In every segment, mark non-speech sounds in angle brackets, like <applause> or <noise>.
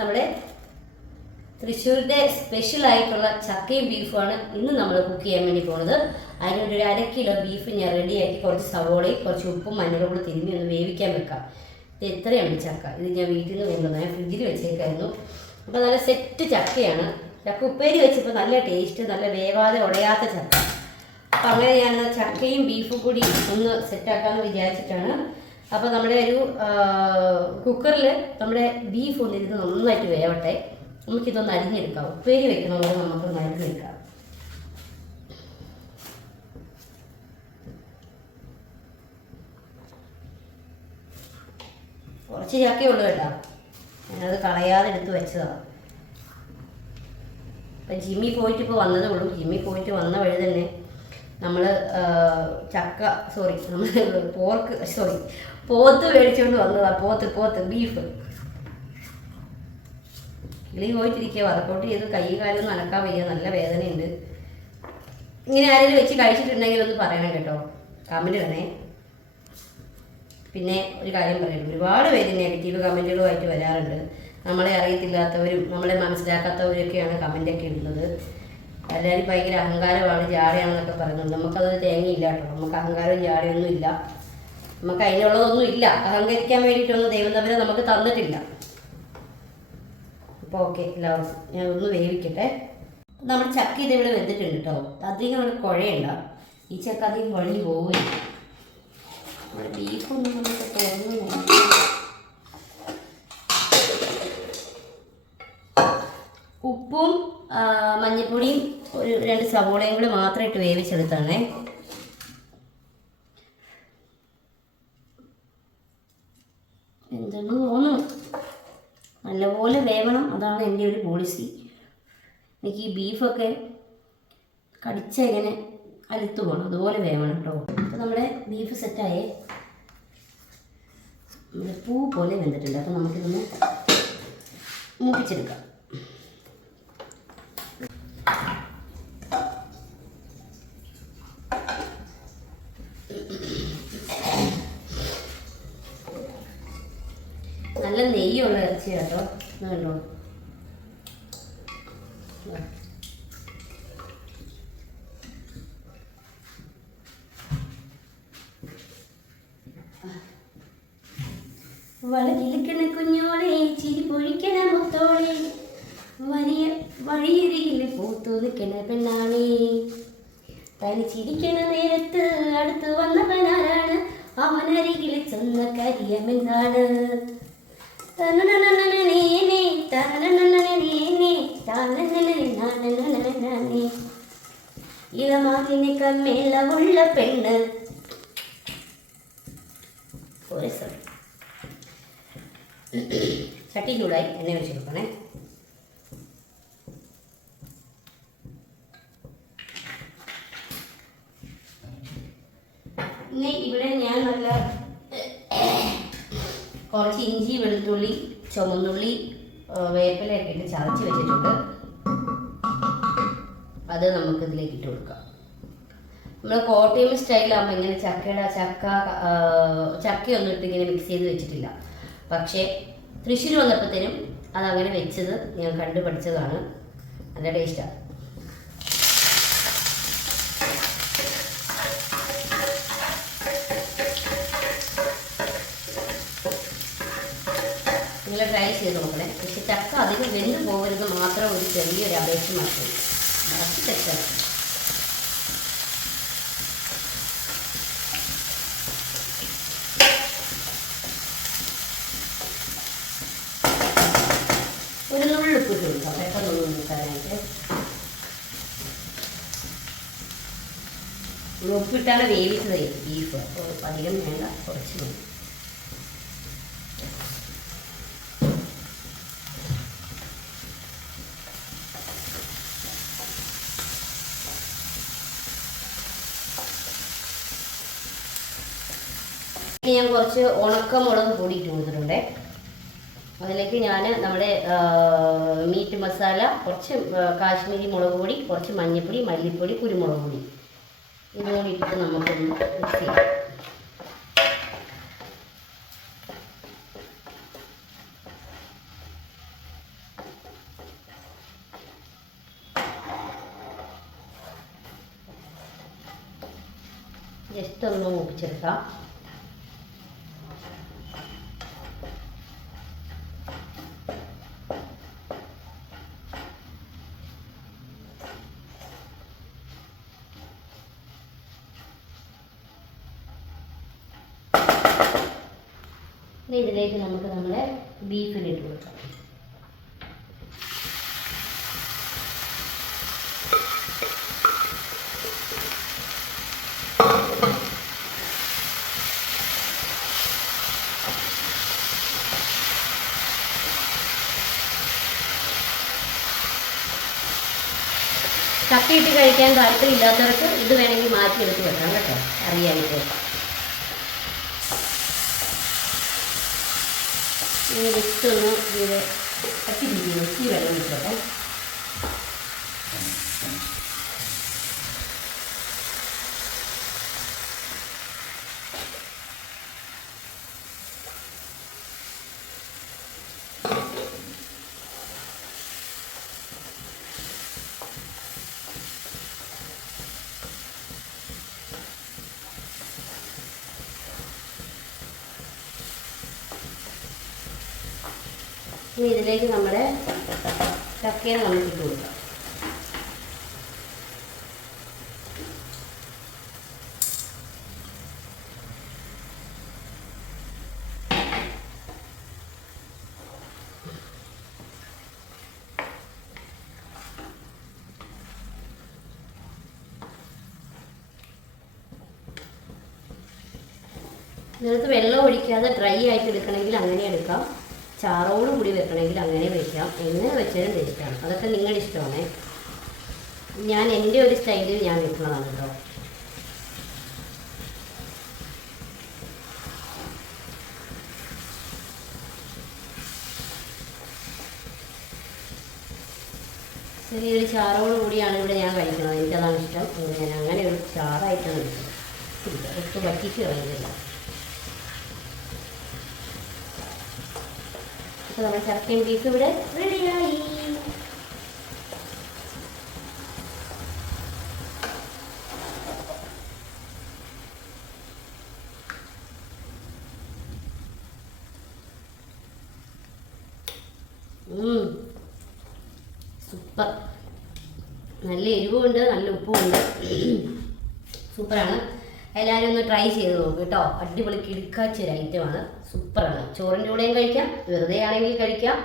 നമ്മുടെ തൃശ്ശൂരിന്റെ സ്പെഷ്യൽ ആയിട്ടുള്ള ചക്കയും ബീഫുമാണ് ഇന്ന് നമ്മൾ കുക്ക് ചെയ്യാൻ വേണ്ടി പോകുന്നത് അതിനൊരു ഒരു അര കിലോ ബീഫ് ഞാൻ റെഡിയാക്കി കുറച്ച് സവോളയും കുറച്ച് ഉപ്പും മഞ്ഞളും കൂടി തിരിഞ്ഞ് ഒന്ന് വേവിക്കാൻ വെക്കാം. ഇത് എത്രയാണ് ചക്ക? ഇത് ഞാൻ വീട്ടിൽ നിന്ന് കൊണ്ടുവന്ന ഞാൻ ഫ്രിഡ്ജിൽ വെച്ചേക്കായിരുന്നു. അപ്പോൾ നല്ല സെറ്റ് ചക്കയാണ്. ചക്ക ഉപ്പേരി വെച്ചപ്പോൾ നല്ല ടേസ്റ്റ് നല്ല വേവാതെ ഉടയാത്ത ചക്ക. അപ്പം അങ്ങനെ ഞാൻ ചക്കയും ബീഫും കൂടി ഒന്ന് സെറ്റാക്കാമെന്ന് വിചാരിച്ചിട്ടാണ് അപ്പോൾ നമ്മുടെ ഒരു കുക്കറിൽ നമ്മുടെ ബീഫ് ഒന്നിരുന്ന് നന്നായിട്ട് വേവട്ടെ. നമുക്കിതൊന്ന് അരിഞ്ഞെടുക്കാം. ഉപ്പേരി വെക്കണമെങ്കിൽ നമുക്ക് അരിഞ്ഞെടുക്കാം. കുറച്ച് ചാക്കേ ഉള്ളു കേട്ടോ. ഞാനത് കളയാതെ എടുത്ത് വെച്ചതാണ്. ഇപ്പം ജിമ്മി പോയിട്ട് ഇപ്പോൾ വന്നതേ ഉള്ളൂ. ജിമ്മി പോയിട്ട് വന്ന വഴി തന്നെ നമ്മൾ ചക്ക സോറി നമ്മൾ പോർക്ക് സോറി പോത്ത് മേടിച്ചുകൊണ്ട് വന്നതാ പോത്ത് പോത്ത് ബീഫ് കിളി പോയിട്ടിരിക്കുക വർക്കൗട്ട് ചെയ്ത് കൈ കാലും അനക്കാൻ വയ്യ നല്ല വേദനയുണ്ട്. ഇങ്ങനെ ആരെങ്കിലും വെച്ച് കഴിച്ചിട്ടുണ്ടെങ്കിൽ ഒന്ന് പറയണം കേട്ടോ. കമന്റ് ഇടണേ. പിന്നെ ഒരു കാര്യം പറയുന്നു ഒരുപാട് പേര് നെഗറ്റീവ് കമന്റുകളുമായിട്ട് വരാറുണ്ട്. നമ്മളെ അറിയത്തില്ലാത്തവരും നമ്മളെ മനസ്സിലാക്കാത്തവരൊക്കെയാണ് കമന്റൊക്കെ ഇടുന്നത്. എല്ലാവരും ഭയങ്കര അഹങ്കാരമാണ് ജാടയാണെന്നൊക്കെ പറയുന്നത്. നമുക്കത് തേങ്ങയില്ല കേട്ടോ. നമുക്ക് അഹങ്കാരവും ജാടയൊന്നും ഇല്ല നമുക്ക് അതിനുള്ളതൊന്നും ഇല്ല. അഹങ്കരിക്കാൻ വേണ്ടിയിട്ടൊന്നും ദൈവം തമ്മിൽ നമുക്ക് തന്നിട്ടില്ല. അപ്പോൾ ഓക്കെ ഞാൻ ഒന്ന് വേവിക്കട്ടെ. നമ്മൾ ചക്ക ഇത് ഇവിടെ വെന്തിട്ടുണ്ട് കേട്ടോ അധികം ഇവിടെ കുഴയുണ്ട. ഈ ചക്ക അധികം കുഴഞ്ഞു പോവില്ല നമ്മുടെ ബീഫൊന്നും നമുക്ക് തോന്നുന്നു ഉപ്പും മഞ്ഞൾപ്പൊടിയും ഒരു രണ്ട് സവോളയും കൂടി മാത്രം ഇട്ട് വേവിച്ചെടുത്താണേ എന്തെന്ന് തോന്നുന്നു നല്ലപോലെ വേവണം അതാണ് എന്റെ ഒരു പോളിസി എനിക്ക് ഈ ബീഫൊക്കെ കടിച്ച ഇങ്ങനെ അലുത്തു പോകണം അതുപോലെ വേവണം കേട്ടോ അപ്പോൾ നമ്മുടെ ബീഫ് സെറ്റായേ നമ്മുടെ പൂ പോലെ വെന്തിട്ടുണ്ട്. അപ്പോൾ നമുക്കിതൊന്ന് മൂപ്പിച്ചെടുക്കാം. നല്ല നെയ്യുള്ള ഇറച്ചി കേട്ടോ വളകിലിക്കണ കുഞ്ഞോളെ ചിരി പൊഴിക്കണ മുത്തോളെ. വലിയ വഴിയരികിൽ പൂത്തു നിൽക്കണ പെണ്ണാളെ. തനി ചിരിക്കണ നേരത്ത് അടുത്ത് വന്നവനാരാണ്? അവനരികിൽ ചെന്ന കരിയമെന്നാണ് ഇളമാതിനെ കമ്മേളമുള്ള പെണ്ണ് ഒരു സോറി ചട്ടി ചൂടായി എന്നെ വെച്ച് കൊടുക്കണേ ഇനി ഇവിടെ ഞാൻ നല്ല കുറച്ച് ഇഞ്ചി വെളുത്തുള്ളി ചുമന്നുള്ളി വേപ്പിലയൊക്കെ ഇട്ട് ചതച്ച് വെച്ചിട്ടുണ്ട്. അത് നമുക്ക് ഇതിലേക്ക് ഇട്ട് കൊടുക്കാം. നമ്മൾ കോട്ടയം സ്റ്റൈലാകുമ്പോൾ ഇങ്ങനെ ചക്കയുടെ ചക്ക ചക്കയൊന്നും ഇട്ട് ഇങ്ങനെ മിക്സ് ചെയ്ത് വെച്ചിട്ടില്ല. പക്ഷേ തൃശ്ശൂർ വന്നപ്പോഴത്തേനും അതങ്ങനെ വെച്ചത് ഞാൻ കണ്ടുപഠിച്ചതാണ്. നല്ല ടേസ്റ്റാണ് ട്രൈ ചെയ്ത് നോക്കണേ. പക്ഷെ ചക്ക അധികം വെന്ത് പോകരുത് മാത്രം ഒരു ചെറിയൊരു അപേക്ഷ മാത്രമേ ബാക്കി ചക്ക ഒരു നുള്ളിപ്പ് കൊടുക്കാം. നിൽക്കാനായിട്ട് ഉപ്പിട്ടാണ് വേവിച്ചത്. ബീഫ്. അപ്പോൾ അധികം വേണ്ട. കുറച്ച് മതി. ഇനി ഞാൻ കുറച്ച് ഉണക്കമുളക് പൊടി ഇട്ട് കൊടുത്തിട്ടുണ്ട്. അതിലേക്ക് ഞാൻ നമ്മുടെ മീറ്റ് മസാല കുറച്ച് കാശ്മീരി മുളക് പൊടി കുറച്ച് മഞ്ഞൾപ്പൊടി മല്ലിപ്പൊടി കുരുമുളക് പൊടി. ഇതും കൂടി നമുക്കൊന്ന് മിക്സ് ചെയ്യാം. ജസ്റ്റ് ഒന്ന് മൂപ്പിച്ചെടുക്കാം. ഇതിലേക്ക് നമുക്ക് നമ്മുടെ ബീഫിന് ഇട്ട് കൊടുക്കാം. ചക്കയിട്ട് കഴിക്കാൻ താല്പര്യമില്ലാത്തവർക്ക് ഇത് വേണമെങ്കിൽ മാറ്റിയെടുത്ത് വെക്കാം കേട്ടോ. ഇനി ജസ്റ്റ് ഒന്ന് ഇത് കത്തിരിക്കുന്നു ഇച്ചിരി വെള്ളം ഒഴിച്ചോട്ടെ. ഇനി ഇതിലേക്ക് നമ്മുടെ ചക്കയെ നമുക്ക് ഇട്ട് കൊടുക്കാം. ഇതിനകത്ത് വെള്ളം ഒഴിക്കാതെ ഡ്രൈ ആയിട്ട് എടുക്കണമെങ്കിൽ അങ്ങനെ എടുക്കാം. ചാറോട് കൂടി വെക്കണമെങ്കിൽ അങ്ങനെ വെക്കാം. എങ്ങനെ വെച്ചാലും ടേസ്റ്റാണ് അതൊക്കെ നിങ്ങളുടെ ഇഷ്ടമാണ്. ഞാൻ എന്റെ ഒരു സ്റ്റൈലിൽ ഞാൻ വെക്കുന്നതാണ് കേട്ടോ ചെറിയൊരു ചാറോട് കൂടിയാണ് ഇവിടെ ഞാൻ കഴിക്കുന്നത്. എനിക്കതാണ് ഇഷ്ടം. ഞാൻ അങ്ങനെ ഒരു ചാറായിട്ടാണ് എടുക്കുന്നത് ഒട്ടും വറ്റിച്ച് കളയുന്നില്ല. അപ്പോൾ നമ്മുടെ ചക്കയും ബീഫ് ഇവിടെ റെഡിയായി സൂപ്പർ. നല്ല എരിവുമുണ്ട് നല്ല ഉപ്പുമുണ്ട് <clears throat> സൂപ്പറാണ്. എല്ലാവരും ഒന്ന് ട്രൈ ചെയ്ത് നോക്കും കേട്ടോ അടിപൊളി കിടുക്കാച്ച ഒരു ഐറ്റമാണ് സൂപ്പറാണ് ചോറിന്റെ കൂടെയും കഴിക്കാം വെറുതെ ആണെങ്കിൽ കഴിക്കാം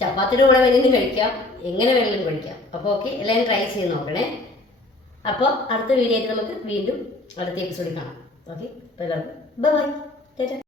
ചപ്പാത്തിയുടെ കൂടെ വേണമെങ്കിലും കഴിക്കാം എങ്ങനെ വേണമെങ്കിലും കഴിക്കാം. അപ്പോൾ ഓക്കെ എല്ലാവരും ട്രൈ ചെയ്ത് നോക്കണേ. അപ്പോൾ അടുത്ത വീഡിയോ ആയിട്ട് നമുക്ക് വീണ്ടും അടുത്ത എപ്പിസോഡിൽ കാണാം. ഓക്കെ എല്ലാവർക്കും ബൈ ബൈ